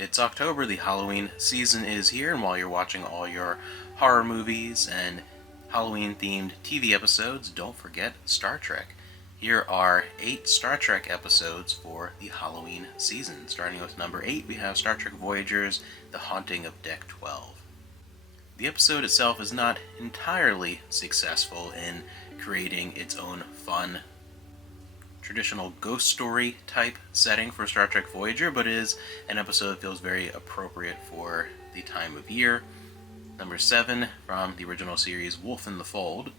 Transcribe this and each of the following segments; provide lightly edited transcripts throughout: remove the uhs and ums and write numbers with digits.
It's October, the Halloween season is here, and while you're watching all your horror movies and Halloween-themed TV episodes, don't forget Star Trek. Here are 8 Star Trek episodes for the Halloween season. Starting with number 8, we have Star Trek Voyager's The Haunting of Deck 12. The episode itself is not entirely successful in creating its own fun traditional ghost story type setting for Star Trek Voyager, but is an episode that feels very appropriate for the time of year. Number 7 from the original series, Wolf in the Fold,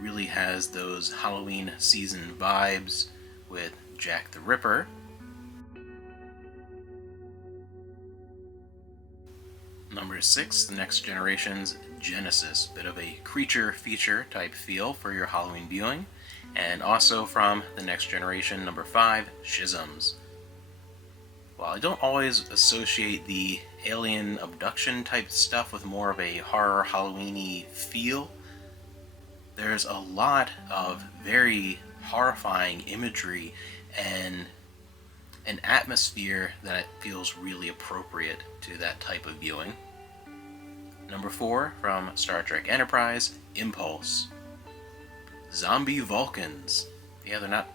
really has those Halloween season vibes with Jack the Ripper. Number 6, The Next Generation's Genesis, bit of a creature feature type feel for your Halloween viewing. And also from The Next Generation, number 5, Schisms. While I don't always associate the alien abduction type stuff with more of a horror Halloween-y feel, there's a lot of very horrifying imagery and an atmosphere that feels really appropriate to that type of viewing. Number 4 from Star Trek Enterprise, Impulse. Zombie Vulcans. Yeah, they're not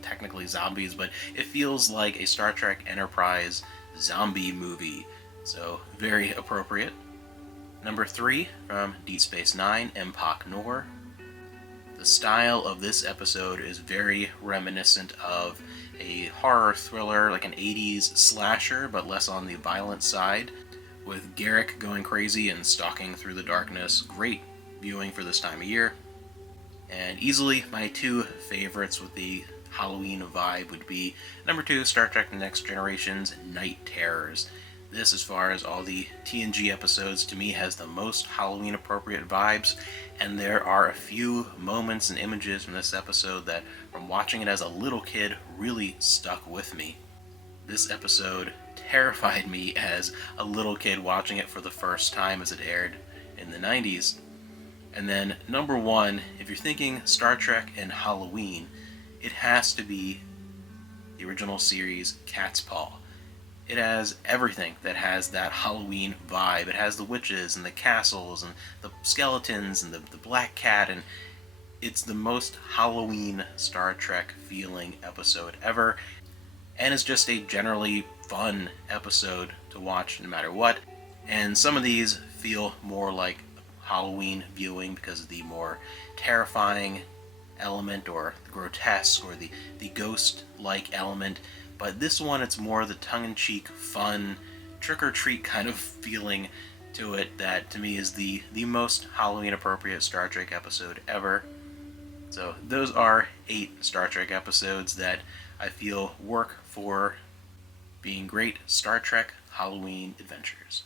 technically zombies, but it feels like a Star Trek Enterprise zombie movie. So, very appropriate. Number 3 from Deep Space Nine, Empok Nor. The style of this episode is very reminiscent of a horror thriller, like an 80s slasher, but less on the violent side, with Garrick going crazy and stalking through the darkness. Great viewing for this time of year. And easily my 2 favorites with the Halloween vibe would be number 2, Star Trek The Next Generation's Night Terrors. This, as far as all the TNG episodes, to me has the most Halloween appropriate vibes, and there are a few moments and images from this episode that, from watching it as a little kid, really stuck with me. This episode terrified me as a little kid watching it for the first time as it aired in the 90s. And then number 1, if you're thinking Star Trek and Halloween, it has to be the original series Cat's Paw. It has everything that has that Halloween vibe. It has the witches and the castles and the skeletons and the black cat, and it's the most Halloween Star Trek feeling episode ever, and it's just a generally fun episode to watch no matter what. And some of these feel more like Halloween viewing because of the more terrifying element or the grotesque or the ghost-like element, but this one, it's more the tongue-in-cheek, fun, trick-or-treat kind of feeling to it that to me is the most Halloween-appropriate Star Trek episode ever. So those are 8 Star Trek episodes that I feel work for being great Star Trek Halloween adventures.